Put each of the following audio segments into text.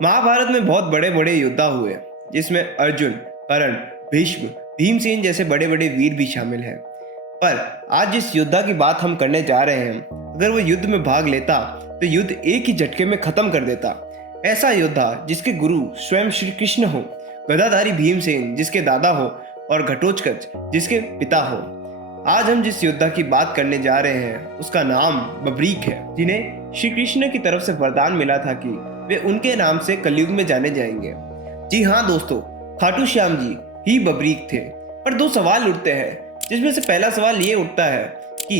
महाभारत में बहुत बड़े बड़े योद्धा हुए, जिसमें अर्जुन, कर्ण, भीष्म, भीमसेन जैसे बड़े बड़े वीर भी शामिल हैं। पर आज जिस योद्धा की बात हम करने जा रहे हैं, अगर वो युद्ध में भाग लेता तो युद्ध एक ही झटके में खत्म कर देता। ऐसा योद्धा जिसके गुरु स्वयं श्री कृष्ण हो, गदाधारी भीमसेन जिसके दादा हो और घटोत्कच जिसके पिता हो। आज हम जिस योद्धा की बात करने जा रहे हैं उसका नाम बब्रीक है, जिन्हें श्री कृष्ण की तरफ से वरदान मिला था कि वे उनके नाम से कलयुग में जाने जाएंगे। जी हाँ दोस्तों, खाटू श्याम जी ही बब्रीक थे। पर दो सवाल उठते हैं, जिसमें से पहला सवाल ये उठता है कि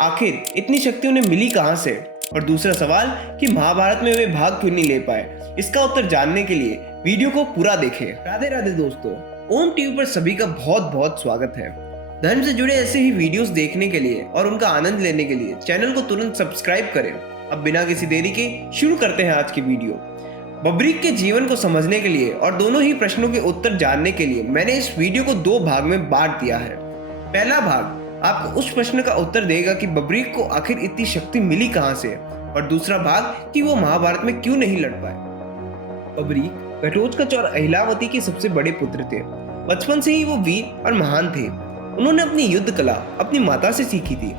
आखिर इतनी शक्ति उन्हें मिली कहाँ से, और दूसरा सवाल कि महाभारत में वे भाग क्यों नहीं ले पाए। इसका उत्तर जानने के लिए वीडियो को पूरा देखें। राधे राधे दोस्तों, ओम टीवी पर सभी का बहुत बहुत स्वागत है। धर्म से जुड़े ऐसे ही वीडियोस देखने के लिए और उनका आनंद लेने के लिए चैनल को तुरंत सब्सक्राइब करें। अब बिना किसी देरी के शुरू करते हैं आज की वीडियो। बब्रीक के जीवन को समझने के लिए और दोनों ही प्रश्नों के उत्तर जानने के लिए मैंने इस वीडियो को दो भाग में बांट दिया है। पहला भाग आपको उस प्रश्न का उत्तर देगा कि बब्रीक को आखिर इतनी शक्ति मिली कहां से, और दूसरा भाग कि वो महाभारत में क्यों नहीं लड़ पाए। बब्रीक घटोत्कच और अहिलावती के सबसे बड़े पुत्र थे। बचपन से ही वो वीर और महान थे। उन्होंने अपनी युद्ध कला अपनी माता से सीखी थी।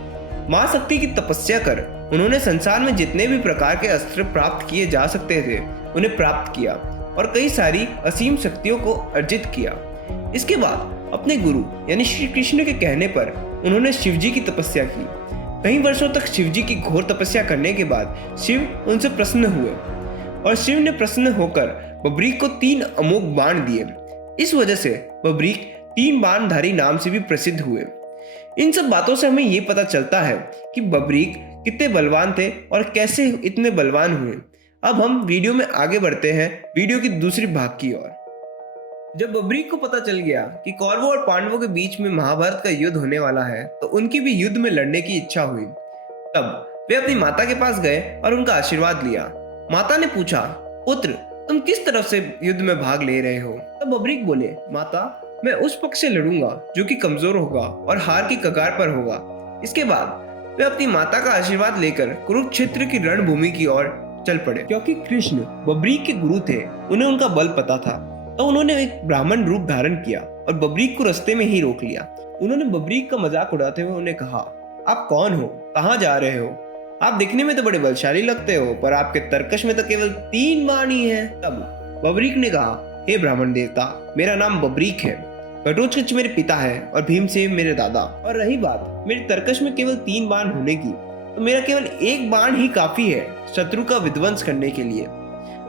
मां शक्ति की तपस्या कर उन्होंने संसार में जितने भी प्रकार के अस्त्र प्राप्त किए जा सकते थे उन्हें प्राप्त किया और कई सारी असीम शक्तियों को अर्जित किया। इसके बाद अपने गुरु यानी श्री कृष्ण के कहने पर उन्होंने शिव जी की तपस्या की। कई वर्षों तक शिव जी की घोर तपस्या करने के बाद शिव उनसे प्रसन्न हुए और शिव ने प्रसन्न होकर बब्रीक को 3 अमोघ बाण दिए। इस वजह से बब्रीक 3 बाणधारी नाम से भी प्रसिद्ध हुए। इन सब बातों से हमें ये पता चलता है कि बब्रीक कितने बलवान थे और कैसे इतने बलवान हुए। अब हम वीडियो में आगे बढ़ते हैं, वीडियो की दूसरी भाग की ओर। जब बब्रीक को पता चल गया कि कौरवों और पांडवों के बीच में महाभारत का युद्ध होने वाला है, तो उनकी भी युद्ध में लड़ने की इच्छा हुई। तब वे अपनी माता के पास गए और उनका आशीर्वाद लिया। माता ने पूछा, पुत्र तुम किस तरफ से युद्ध में भाग ले रहे हो? तब बब्रीक बोले, माता मैं उस पक्ष से लड़ूंगा जो कि कमजोर होगा और हार की कगार पर होगा। इसके बाद वे अपनी माता का आशीर्वाद लेकर कुरुक्षेत्र की रणभूमि की ओर चल पड़े। क्योंकि कृष्ण बब्रीक के गुरु थे, उन्हें उनका बल पता था, तो उन्होंने एक ब्राह्मण रूप धारण किया और बब्रीक को रास्ते में ही रोक लिया। उन्होंने बब्रीक का मजाक उड़ाते हुए उन्हें कहा, आप कौन हो, कहाँ जा रहे हो? आप दिखने में तो बड़े बलशाली लगते हो, पर आपके तरकश में तो केवल 3 बाण ही है। तब बब्रीक ने कहा, हे ब्राह्मण देवता, मेरा नाम बब्रीक है। घटोत्कच मेरे पिता है और भीमसेन मेरे दादा। और रही बात मेरे तरकश में केवल 3 बाण होने की, तो मेरा केवल 1 बाण ही काफी है शत्रु का विध्वंस करने के लिए।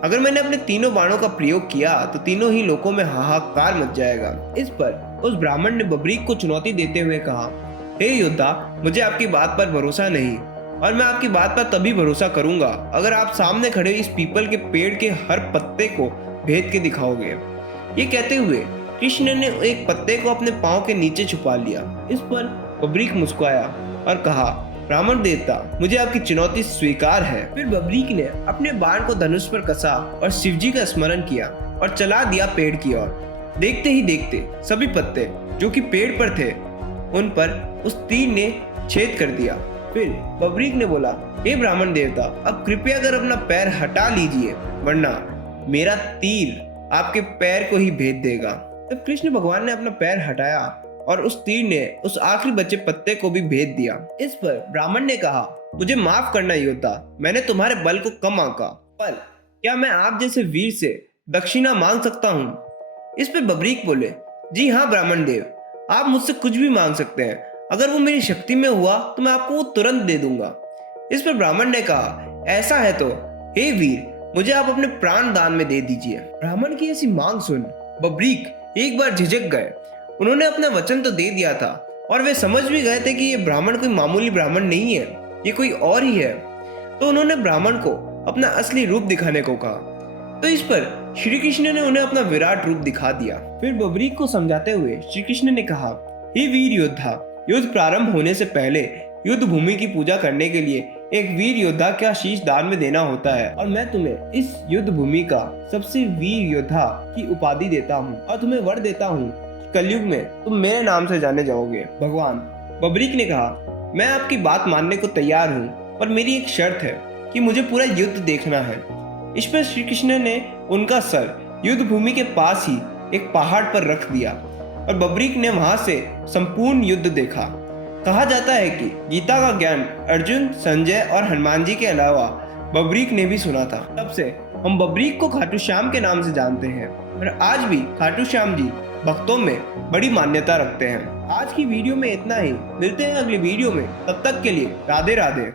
अगर मैंने अपने तीनों बाणों का प्रयोग किया तो तीनों ही लोकों में हाहाकार मच जाएगा। इस पर उस ब्राह्मण ने बब्रीक को चुनौती देते हुए कहा, हे योद्धा, मुझे आपकी बात पर भरोसा नहीं और मैं आपकी बात पर तभी भरोसा करूंगा अगर आप सामने खड़े इस पीपल के पेड़ के हर पत्ते को भेद के दिखाओगे। ये कहते हुए कृष्ण ने एक पत्ते को अपने पांव के नीचे छुपा लिया। इस पर बब्रीक मुस्कुराया और कहा, ब्राह्मण देवता, मुझे आपकी चुनौती स्वीकार है। फिर बब्रीक ने अपने बाण को धनुष पर कसा और शिवजी का स्मरण किया और चला दिया पेड़ की ओर। देखते ही देखते सभी पत्ते जो कि पेड़ पर थे उन पर उस तीर ने छेद कर दिया। फिर बब्रीक ने बोला, हे ब्राह्मण देवता, अब कृपया कर अपना पैर हटा लीजिए, वरना मेरा तीर आपके पैर को ही भेद देगा। तब कृष्ण भगवान ने अपना पैर हटाया और उस तीर ने उस आखिरी बचे पत्ते को भी भेद दिया। इस पर ब्राह्मण ने कहा, मुझे माफ करना योद्धा, मैंने तुम्हारे बल को कम आंका, पर क्या मैं आप जैसे वीर से दक्षिणा मांग सकता हूँ? इस पर बब्रीक बोले, जी हाँ ब्राह्मण देव, आप मुझसे कुछ भी मांग सकते हैं। अगर वो मेरी शक्ति में हुआ तो मैं आपको वो तुरंत दे दूंगा। इस पर ब्राह्मण ने कहा, ऐसा है तो हे वीर, मुझे आप अपने प्राण दान में दे दीजिए। ब्राह्मण की ऐसी मांग सुन बब्रीक एक बार झिझक गए। उन्होंने अपना वचन तो दे दिया था और वे समझ भी गए थे कि ये ब्राह्मण कोई मामूली ब्राह्मण नहीं है, ये कोई और ही है। तो उन्होंने ब्राह्मण को अपना असली रूप दिखाने को कहा। तो इस पर श्री कृष्ण ने उन्हें अपना विराट रूप दिखा दिया। फिर बब्रीक को समझाते हुए श्री कृष्ण ने कहा, हे वीर योद्धा, युद्ध प्रारंभ होने से पहले युद्ध भूमि की पूजा करने के लिए एक वीर योद्धा का शीश दान में देना होता है, और मैं तुम्हें इस युद्ध भूमि का सबसे वीर योद्धा की उपाधि देता हूँ और तुम्हें वर देता हूँ, कलयुग में तुम मेरे नाम से जाने जाओगे। भगवान बब्रीक ने कहा, मैं आपकी बात मानने को तैयार हूँ, पर मेरी एक शर्त है कि मुझे पूरा युद्ध देखना है। इस पर श्री कृष्ण ने उनका सर युद्ध भूमि के पास ही एक पहाड़ पर रख दिया और बब्रीक ने वहां से संपूर्ण युद्ध देखा। कहा जाता है कि गीता का ज्ञान अर्जुन, संजय और हनुमान जी के अलावा बब्रीक ने भी सुना था। तब से हम बब्रीक को खाटू श्याम के नाम से जानते हैं और आज भी खाटू श्याम जी भक्तों में बड़ी मान्यता रखते हैं। आज की वीडियो में इतना ही, मिलते हैं अगली वीडियो में, तब तक के लिए राधे राधे।